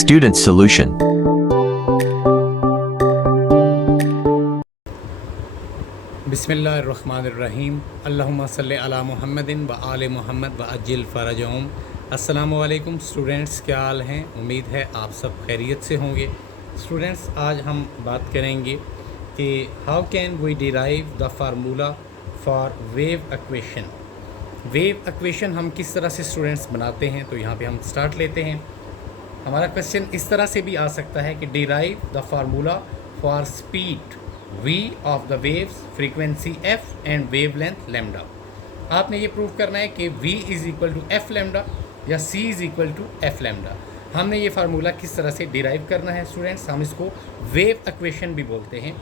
Student solution. बिस्मिल्लाहिर्रहमानिर्रहीम अल्लाहुम्मा सल्लि अला मुहम्मदिन व आले मुहम्मद व अज्जिल फ़रजहुम। अस्सलामु अलैकुम स्टूडेंट्स, क्या हाल हैं? उम्मीद है आप सब खैरियत से होंगे। स्टूडेंट्स, आज हम बात करेंगे कि how can we derive the formula for wave equation. Wave equation हम किस तरह से स्टूडेंट्स बनाते हैं, तो यहाँ पे हम स्टार्ट लेते हैं। हमारा क्वेश्चन इस तरह से भी आ सकता है कि derive the formula for speed v of the waves, frequency f and wavelength lambda. आपने ये प्रूव करना है कि v is equal to f lambda या c is equal to f lambda. हमने ये फार्मूला किस तरह से डिराइव करना है स्टूडेंट्स, हम इसको वेव इक्वेशन भी बोलते हैं।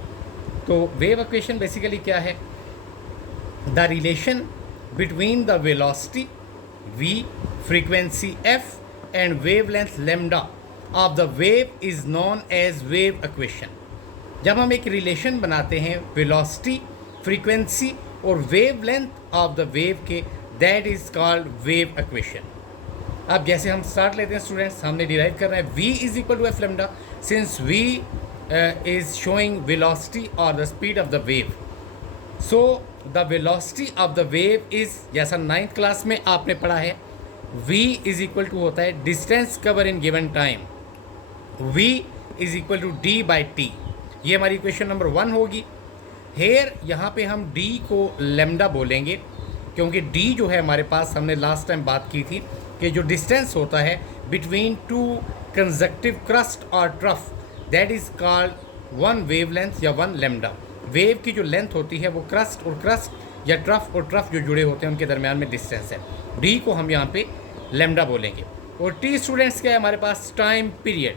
तो वेव इक्वेशन बेसिकली क्या है? The relation between the velocity v, frequency f and wavelength lambda of the wave is known as wave equation। जब हम एक रिलेशन बनाते हैं वेलोसिटी, फ्रीक्वेंसी और वेवलेंथ ऑफ द वेव के, that is called wave equation. अब जैसे हम स्टार्ट लेते हैं स्टूडेंट्स, हमने डिराइव करना है v is equal to F lambda, since v is showing velocity और the speed of the wave. So the velocity of the wave is, जैसा 9th क्लास में आपने पढ़ा है, v इज इक्वल टू होता है distance cover in given time, v is equal to d by t. ये हमारी इक्वेशन नंबर 1 होगी। हेयर यहाँ पे हम d को लेमडा बोलेंगे, क्योंकि d जो है हमारे पास, हमने लास्ट टाइम बात की थी कि जो डिस्टेंस होता है बिटवीन टू कंजक्टिव क्रस्ट और trough, that is called one wave length या वन लेमडा। वेव की जो लेंथ होती है वो क्रस्ट और क्रस्ट या ट्रफ और ट्रफ जो जुड़े होते हैं उनके दरमियान में डिस्टेंस है। d को हम यहाँ पे लेमडा बोलेंगे। और t स्टूडेंट्स क्या है हमारे पास? टाइम पीरियड,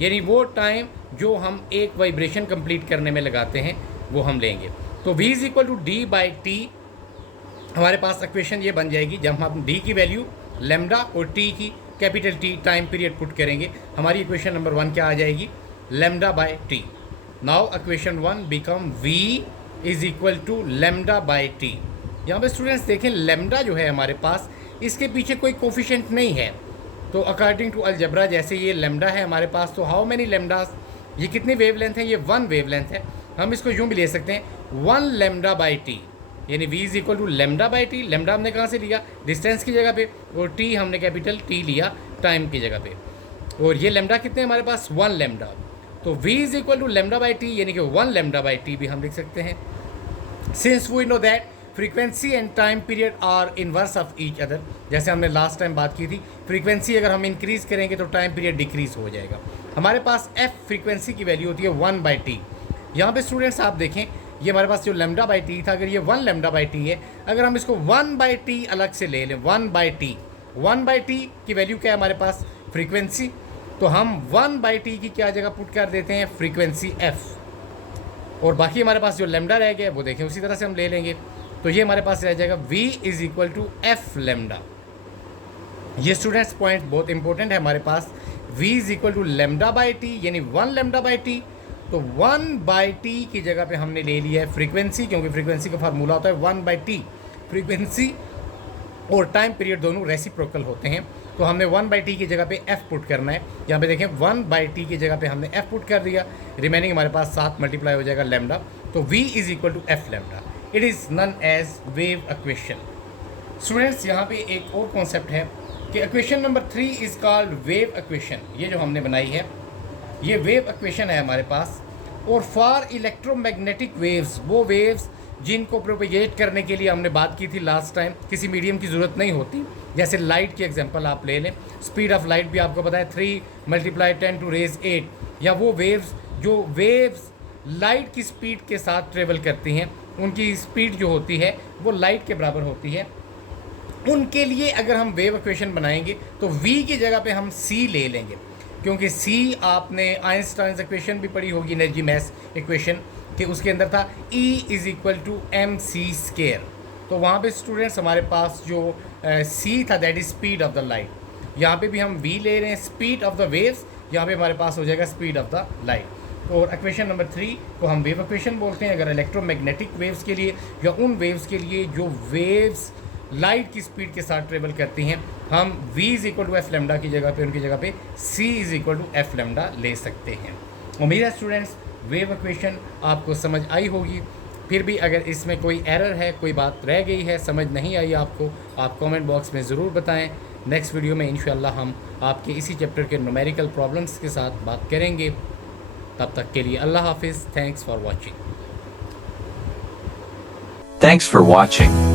यानी वो टाइम जो हम एक वाइब्रेशन कंप्लीट करने में लगाते हैं वो हम लेंगे। तो v is equal to d by t, हमारे पास इक्वेशन ये बन जाएगी जब हम d की वैल्यू लेमडा और t की capital T time period put करेंगे। हमारी इक्वेशन नंबर 1 क्या आ जाएगी? Lambda by t. Now equation 1 become v is equal to lambda by t. यहाँ पे स्टूडेंट्स देखें, लेमडा जो है हमारे पास, इसके पीछे कोई कोफिशिएंट नहीं है। तो अकॉर्डिंग टू अलजबरा, जैसे ये लेमडा है हमारे पास, तो हाउ मेनी लेमडास, ये कितनी वेवलेंथ है? ये 1 वेवलेंथ है। हम इसको यूँ भी ले सकते हैं 1 लेमडा बाई टी, यानी v is equal to lambda by t. Lambda हमने कहाँ से लिया? डिस्टेंस की जगह पे, और t हमने कैपिटल T लिया टाइम की जगह पे। और ये लेमडा कितने हमारे पास? 1 लेमडा। तो v is equal to lambda by t, यानी कि 1 लेमडा बाई टी भी हम लिख सकते हैं। Since we know that frequency and time period are inverse of each other, जैसे हमने लास्ट टाइम बात की थी, फ्रीक्वेंसी अगर हम इंक्रीज़ करेंगे तो टाइम पीरियड डिक्रीज़ हो जाएगा। हमारे पास f फ्रीक्वेंसी की वैल्यू होती है 1 बाई टी। यहाँ पे स्टूडेंट्स आप देखें, ये हमारे पास जो लेमडा बाई टी था, अगर ये 1 लेमडा बाई टी है, अगर हम इसको 1 बाई टी अलग से ले लें, 1 बाई टी, 1 बाई टी की वैल्यू क्या है हमारे पास? फ्रीक्वेंसी। तो हम 1 बाई टी की क्या जगह पुट कर देते हैं? Frequency f। और बाकी हमारे पास जो लेमडा रह गया वो देखें उसी तरह से हम ले लेंगे। तो ये हमारे पास रह जाएगा v is equal to F lambda. ये स्टूडेंट्स पॉइंट बहुत इंपॉर्टेंट है हमारे पास। v is equal to lambda by t, यानी 1 लेमडा बाई टी। तो 1 बाई टी की जगह पे हमने ले लिया है फ्रीक्वेंसी, क्योंकि फ्रीक्वेंसी का फार्मूला होता है 1 बाई टी। फ्रीक्वेंसी और टाइम पीरियड दोनों रेसिप्रोकल होते हैं, तो हमने 1 बाई टी की जगह पे f पुट करना है। यहाँ पे देखें 1 बाई टी की जगह पे हमने f पुट कर दिया, रिमेनिंग हमारे पास 7 मल्टीप्लाई हो जाएगा लेमडा। तो v is equal to F lambda. It is known as wave equation. Students, यहाँ पे एक और कॉन्सेप्ट है कि equation number 3 is called wave equation. ये जो हमने बनाई है ये वेव इक्वेशन है हमारे पास। और फॉर इलेक्ट्रोमैग्नेटिक वेव्स, वो वेव्स जिनको प्रोपेगेट करने के लिए हमने बात की थी लास्ट टाइम, किसी मीडियम की ज़रूरत नहीं होती। जैसे लाइट की एग्जांपल आप ले लें, स्पीड ऑफ लाइट भी आपको पता है 3 × 10⁸ या वो वेव्स जो वेव्स लाइट की स्पीड के साथ ट्रेवल करती हैं, उनकी स्पीड जो होती है वो लाइट के बराबर होती है। उनके लिए अगर हम वेव इक्वेशन बनाएंगे तो v की जगह पे हम c ले लेंगे, क्योंकि c आपने आइंस्टाइन इक्वेशन भी पढ़ी होगी, एनर्जी मास इक्वेशन, कि उसके अंदर था E is equal to mc²। तो वहाँ पे स्टूडेंट्स हमारे पास जो c था, that is speed of the light. यहाँ पे भी हम v ले रहे हैं, स्पीड ऑफ द वेव्स, यहाँ पे हमारे पास हो जाएगा स्पीड ऑफ द लाइट। और इक्वेशन नंबर 3 को हम वेव इक्वेशन बोलते हैं अगर इलेक्ट्रोमैग्नेटिक वेव्स के लिए, या उन वेव्स के लिए जो वेव्स लाइट की स्पीड के साथ ट्रेवल करती हैं, हम v is equal to F lambda की जगह पे, उनकी जगह पे c is equal to F lambda ले सकते हैं। उम्मीद है स्टूडेंट्स वेव इक्वेशन आपको समझ आई होगी। फिर भी अगर इसमें कोई एरर है, कोई बात रह गई है, समझ नहीं आई आपको, आप कमेंट बॉक्स में ज़रूर बताएं। नेक्स्ट वीडियो में इंशाल्लाह हम आपके इसी चैप्टर के न्यूमेरिकल प्रॉब्लम्स के साथ बात करेंगे। तब तक के लिए अल्लाह हाफिज़। Thanks for watching. Thanks for watching.